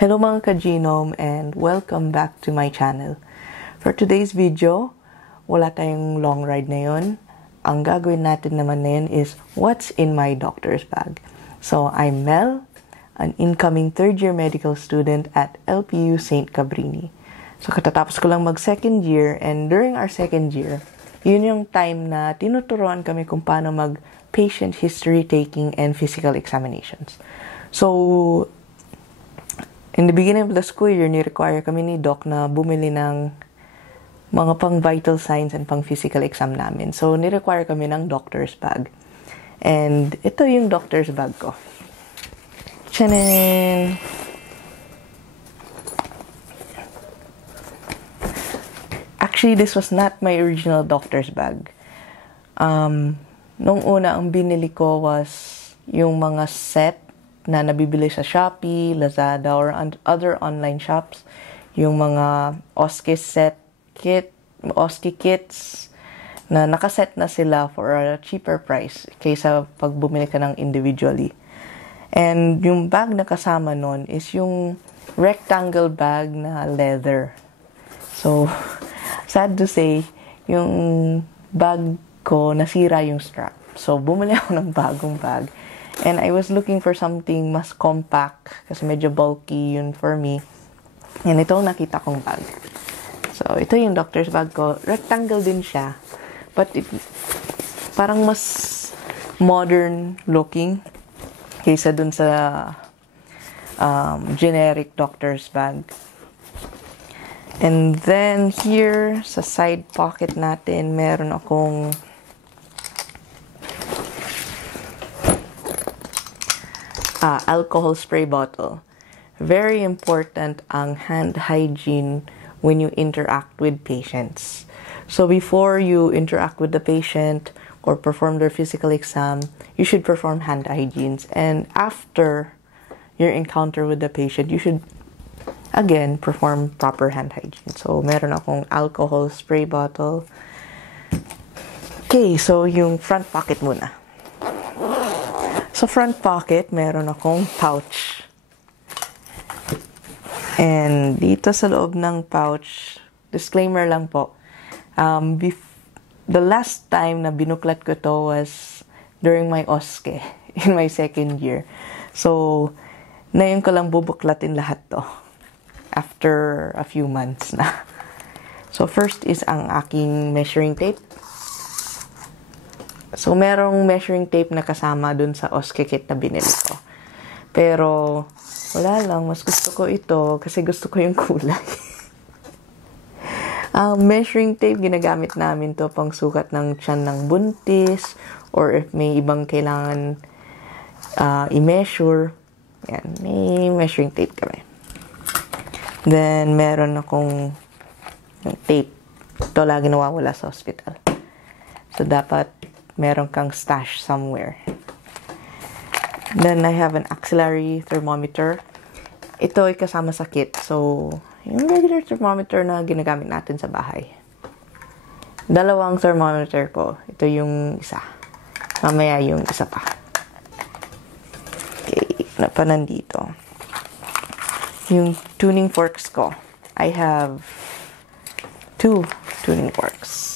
Hello mga ka-genome and welcome back to my channel. For today's video, wala tayong long ride na yun. Ang gagawin natin naman na yun is what's in my doctor's bag. So I'm Mel, an incoming third-year medical student at LPU St. Cabrini. So katatapos ko lang mag-second year, and during our second year, yun yung time na tinuturuan kami kung paano mag-patient history taking and physical examinations. So in the beginning of the school year, ni-require kami ni Doc na bumili ng mga pang vital signs and pang physical exam namin. So, ni-require kami ng doctor's bag. And ito yung doctor's bag ko. Tchanan! Actually, this was not my original doctor's bag. Nung una, ang binili ko was yung mga set na nabibili sa Shopee, Lazada, or other online shops. Yung mga OSCE kits na nakaset na sila for a cheaper price kaysa pag bumili ka ng individually. And yung bag na kasama nun is yung rectangle bag na leather. So, sad to say, yung bag ko nasira yung strap. So, bumili ako ng bagong bag. And I was looking for something mas compact kasi medyo bulky yun for me. And ito ang nakita kong bag. So, ito yung doctor's bag ko. Rectangle din siya. But parang mas modern looking kaysa dun sa generic doctor's bag. And then here, sa side pocket natin, meron akong alcohol spray bottle. Very important ang hand hygiene when you interact with patients. So before you interact with the patient or perform their physical exam, you should perform hand hygienes. And after your encounter with the patient, you should again perform proper hand hygiene. So meron akong alcohol spray bottle. Okay, so yung front pocket muna. Sa front pocket, meron akong pouch. And dito sa loob ng pouch, disclaimer lang po, the last time na binuklat ko to was during my OSCE, in my second year. So, ngayon ko lang bubuklatin lahat to after a few months na. So, first is ang aking measuring tape. So, merong measuring tape na kasama dun sa OSCE kit na binili ko. Pero, wala lang. Mas gusto ko ito kasi gusto ko yung kulay. Measuring tape, ginagamit namin to pang sukat ng tiyan ng buntis or if may ibang kailangan i-measure. Yan, may measuring tape kami. Then, meron akong tape. Ito lagi nawawala sa hospital. So, dapat meron kang stash somewhere. Then, I have an axillary thermometer. Ito ay kasama sa kit. So, yung regular thermometer na ginagamit natin sa bahay. Dalawang thermometer ko. Ito yung isa. Mamaya yung isa pa. Okay, na pa nandito. Yung tuning forks ko. I have 2 tuning forks.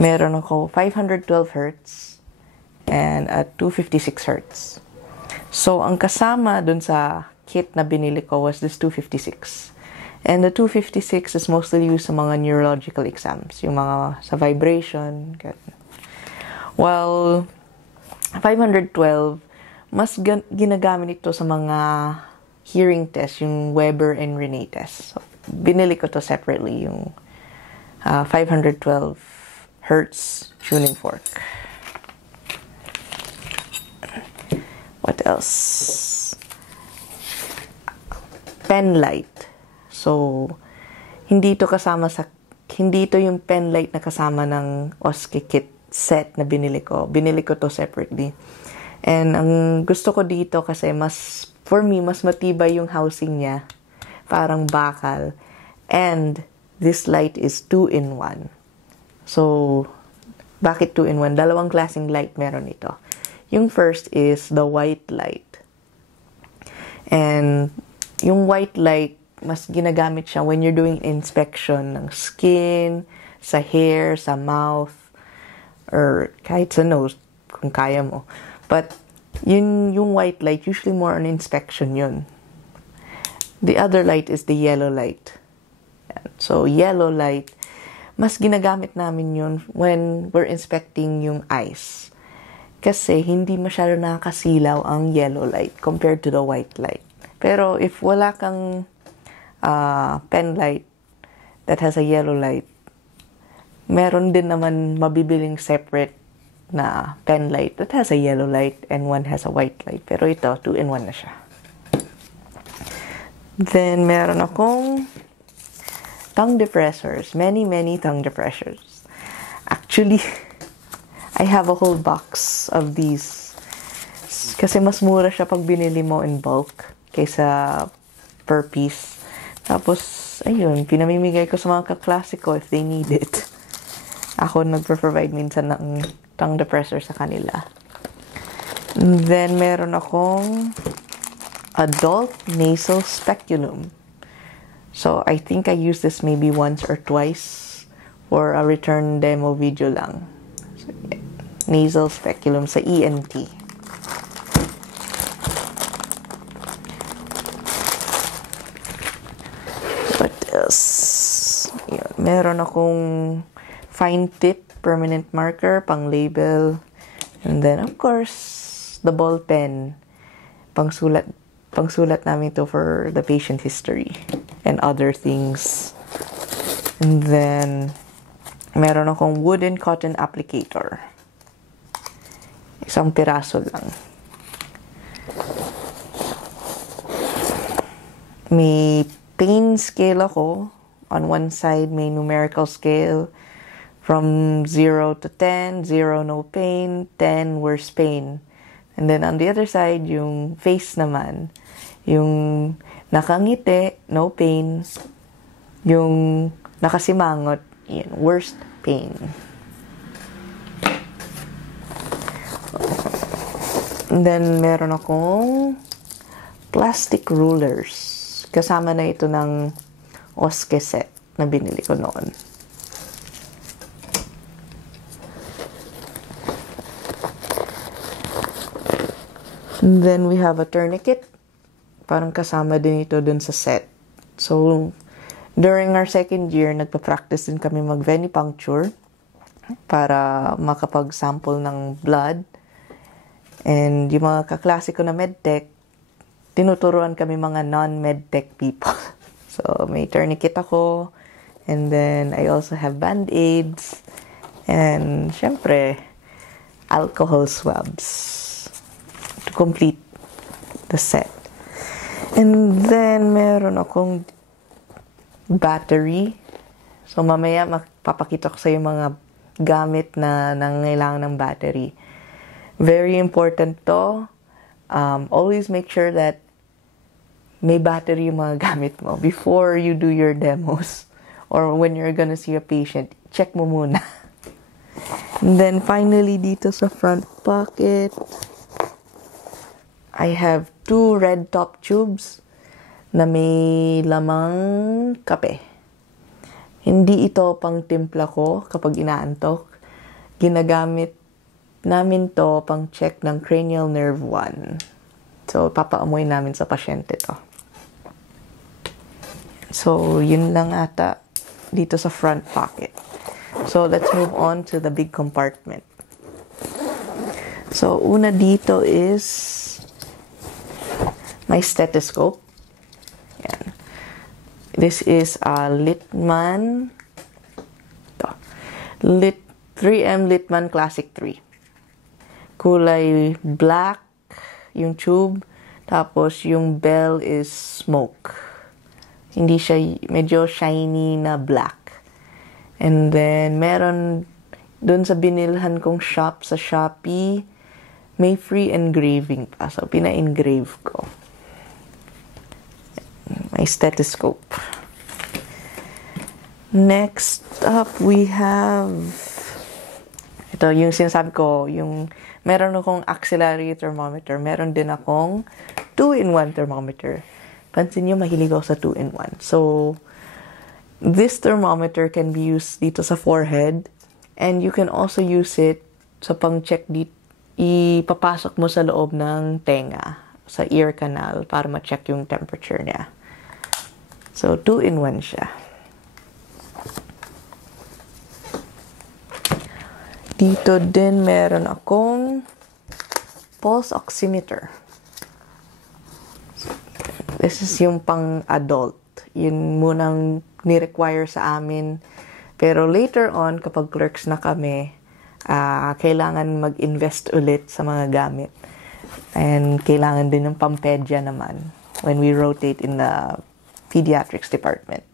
Meron ako 512 Hz and at 256 Hz. So, ang kasama dun sa kit na binili ko was this 256. And the 256 is mostly used sa mga neurological exams. Yung mga sa vibration. While 512, mas ginagamit ito sa mga hearing test, yung Weber and Rene test. So, binili ko to separately, yung 512 Hertz tuning fork. What else? Pen light. So, hindi ito yung pen light na kasama ng OSCE kit set na binili ko. Binili ko to separately. And ang gusto ko dito kasi for me, mas matibay yung housing niya. Parang bakal. And this light is 2-in-1. So, bakit 2-in-1? Dalawang klaseng light meron ito. Yung first is the white light. And yung white light, mas ginagamit siya when you're doing inspection ng skin, sa hair, sa mouth, or kahit sa nose, kung kaya mo. But, yung white light, usually more on inspection yun. The other light is the yellow light. So, yellow light, mas ginagamit namin yun when we're inspecting yung eyes. Kasi, hindi masyado nakakasilaw ang yellow light compared to the white light. Pero, if wala kang pen light that has a yellow light, meron din naman mabibiling separate na pen light that has a yellow light and one has a white light. Pero ito, 2-in-1 na siya. Then, meron akong tongue depressors. Many tongue depressors. Actually, I have a whole box of these. Kasi mas mura siya pag binili mo in bulk kaysa per piece. Tapos, ayun, pinamimigay ko sa mga kaklase ko if they need it. Ako nagpo-provide minsan ng tongue depressor sa kanila. And then, meron akong adult nasal speculum. So, I think I used this maybe once or twice for a return demo video lang. So, yeah. Nasal speculum sa ENT. What else? Yun. Meron akong fine tip permanent marker, pang label. And then, of course, the ball pen. Pangsulat namin to for the patient history and other things. And then, meron akong wooden cotton applicator. Isang piraso lang. May pain scale ako. On one side, may numerical scale from 0 to 10. 0, no pain. 10, worse pain. And then, on the other side, yung face naman. Yung nakangiti, no pain. Yung nakasimangot, yun, worst pain. And then, meron akong plastic rulers. Kasama na ito ng Oske set na binili ko noon. And then, we have a tourniquet. Parang kasama din ito dun sa set. So, during our second year, nagpa-practice din kami mag-venipuncture para makapag-sample ng blood. And yung mga kaklase ko na medtech, tinuturuan kami mga non-medtech people. So, may tourniquet ako. And then, I also have band-aids. And, syempre, alcohol swabs to complete the set. And then, meron akong battery. So, mamaya magpapakita ko sa yung mga gamit na nangailangan ng battery. Very important to. Always make sure that may battery yung mga gamit mo before you do your demos. Or when you're gonna see a patient, check mo muna. And then, finally, dito sa front pocket, I have 2 red top tubes na may lamang kape. Hindi ito pang timpla ko kapag inaantok. Ginagamit namin to pang check ng cranial nerve 1. So, papaamoy namin sa pasyente to. So, yun lang ata dito sa front pocket. So, let's move on to the big compartment. So, una dito is my stethoscope. Yan. This is a Littmann 3M Littmann Classic 3. Kulay black yung tube. Tapos yung bell is smoke. Hindi siya, medyo shiny na black. And then, meron dun sa binilhan kong shop sa Shopee, may free engraving pa. So, pina-engrave ko. My stethoscope. Next up, we have ito, yung sinasabi ko, yung meron akong axillary thermometer. Meron din akong 2-in-1 thermometer. pansin nyo, mahilig ako sa 2-in-1. So, this thermometer can be used dito sa forehead, and you can also use it sa pang-check dito. Ipapasok mo sa loob ng tenga, sa ear canal, para ma-check yung temperature niya. So, 2-in-1 siya. Dito din meron akong pulse oximeter. This is yung pang-adult. Yun munang ni-require sa amin. Pero later on, kapag clerks na kami, kailangan mag-invest ulit sa mga gamit. And kailangan din ng pampedya naman when we rotate in the pediatrics department.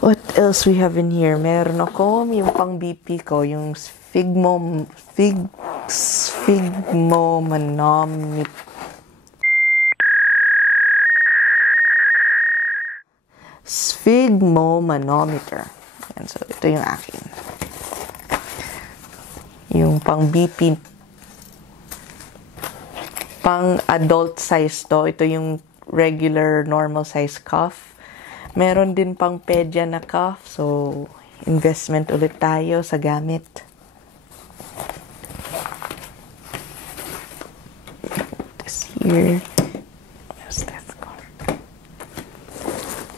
What else we have in here? Meron ako yung pang BP ko, yung sphygmomanometer. Yan, so ito yung akin. Yung pang BP, pang adult size to. Ito yung regular normal size cuff. Meron din pang pedya na cuff. So, investment ulit tayo sa gamit. This here.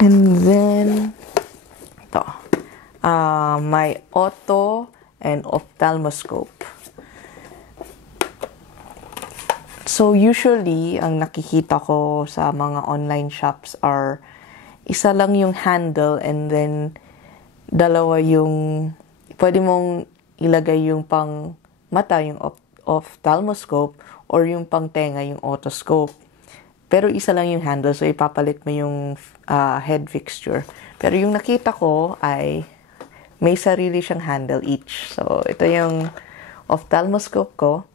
And then, ito. My auto and ophthalmoscope. So, usually, ang nakikita ko sa mga online shops are isa lang yung handle and then dalawa yung pwede mong ilagay yung pang mata, yung ophthalmoscope, or yung pang tenga, yung otoscope. Pero isa lang yung handle, so ipapalit mo yung head fixture. Pero yung nakita ko ay may sarili siyang handle each. So, ito yung ophthalmoscope ko.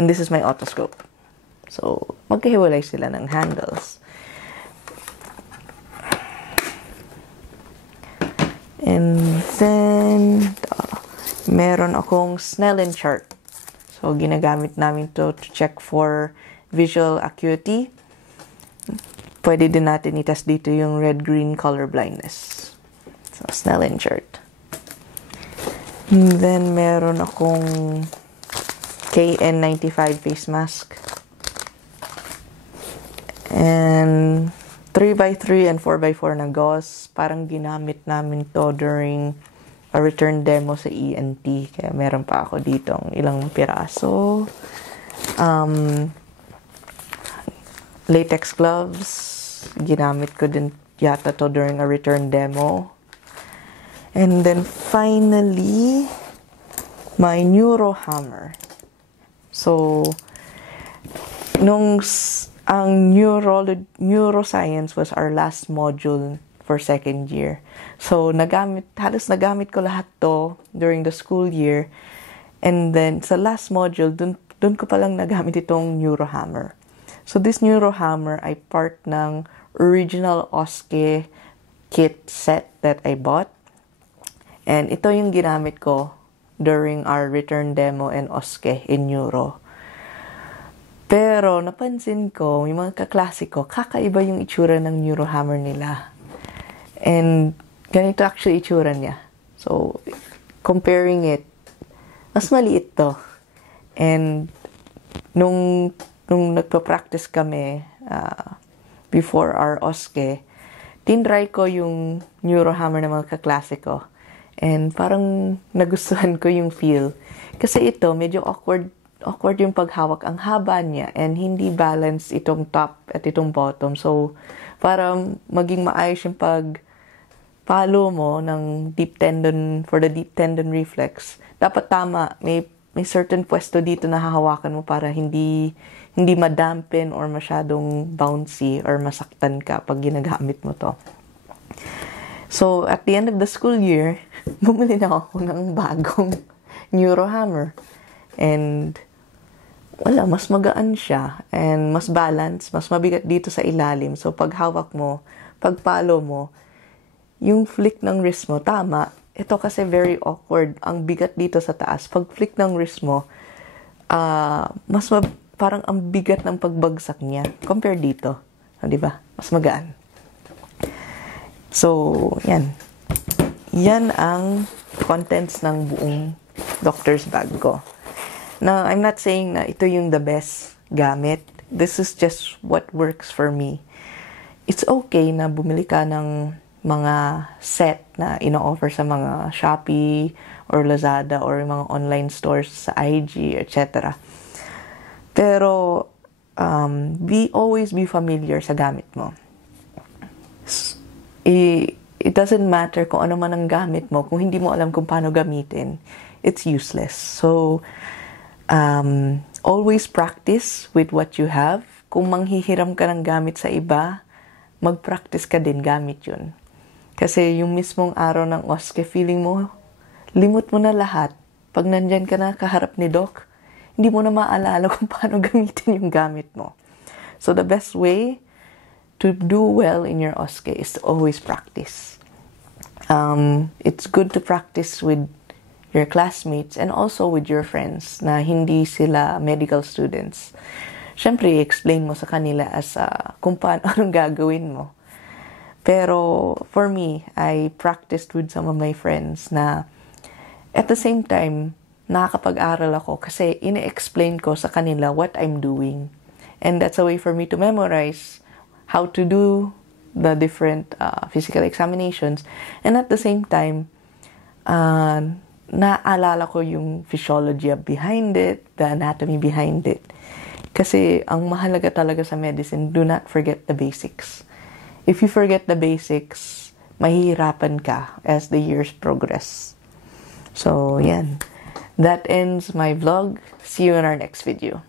And this is my otoscope. So, magkahiwalay sila ng handles. And then, meron akong Snellen chart. So, ginagamit namin to check for visual acuity. Pwede din natin itest dito yung red-green color blindness. So, Snellen chart. And then, meron akong KN95 face mask. And 3x3 and 4x4 na gauze. Parang ginamit namin to during a return demo sa ENT. Kaya meron pa ako ditong ilang piraso. Latex gloves. Ginamit ko din yata to during a return demo. And then finally, my neuro hammer. So, ang neuroscience was our last module for second year. So, halos nagamit ko lahat to during the school year. And then, sa last module, dun ko palang nagamit itong neuro hammer. So, this neuro hammer ay part ng original OSCE kit set that I bought. And ito yung ginamit ko during our return demo and OSCE in neuro. Pero napansin ko, yung mga kaklase ko, kakaiba yung itsura ng neuro hammer nila. And ganito actually itsura niya. So, comparing it, mas maliit to. And nung nagpa-practice kami before our OSCE, tinry ko yung neuro hammer ng mga kaklase ko. And parang nagustuhan ko yung feel. Kasi ito, medyo awkward yung paghawak. Ang haba niya and hindi balance itong top at itong bottom. So, para maging maayos yung pagpalo mo ng deep tendon, for the deep tendon reflex, dapat tama. May certain pwesto dito na hahawakan mo para hindi madampen or masyadong bouncy or masaktan ka pag ginagamit mo to. So, at the end of the school year, bumili na ako ng bagong neuro hammer. And wala, mas magaan siya and mas balance, mas mabigat dito sa ilalim. So, pag hawak mo, pag palo mo, yung flick ng wrist mo, tama. Ito kasi very awkward. Ang bigat dito sa taas. Pag flick ng wrist mo, parang ang bigat ng pagbagsak niya compared dito. Di ba? Mas magaan. So, yan. Yan ang contents ng buong doctor's bag ko. Now, I'm not saying na ito yung the best gamit. This is just what works for me. It's okay na bumili ka ng mga set na ino-offer sa mga Shopee or Lazada or mga online stores sa IG, etc. Pero, always be familiar sa gamit mo. It doesn't matter kung ano man ang gamit mo. Kung hindi mo alam kung paano gamitin, it's useless. So, always practice with what you have. Kung manghihiram ka ng gamit sa iba, mag-practice ka din gamit yun. Kasi yung mismong araw ng OSCE, feeling mo, limot mo na lahat. Pag nandyan ka na kaharap ni Doc, hindi mo na maalala kung paano gamitin yung gamit mo. So, the best way to do well in your OSCE is to always practice. It's good to practice with your classmates and also with your friends na hindi sila medical students. Siyempre, i-explain mo sa kanila as kung paano anong gagawin mo. Pero for me, I practiced with some of my friends na at the same time, nakakapag-aral ako kasi ine-explain ko sa kanila what I'm doing. And that's a way for me to memorize how to do the different physical examinations. And at the same time, naalala ko yung physiology behind it, the anatomy behind it. Kasi ang mahalaga talaga sa medicine, do not forget the basics. If you forget the basics, mahihirapan ka as the years progress. So, yan. That ends my vlog. See you in our next video.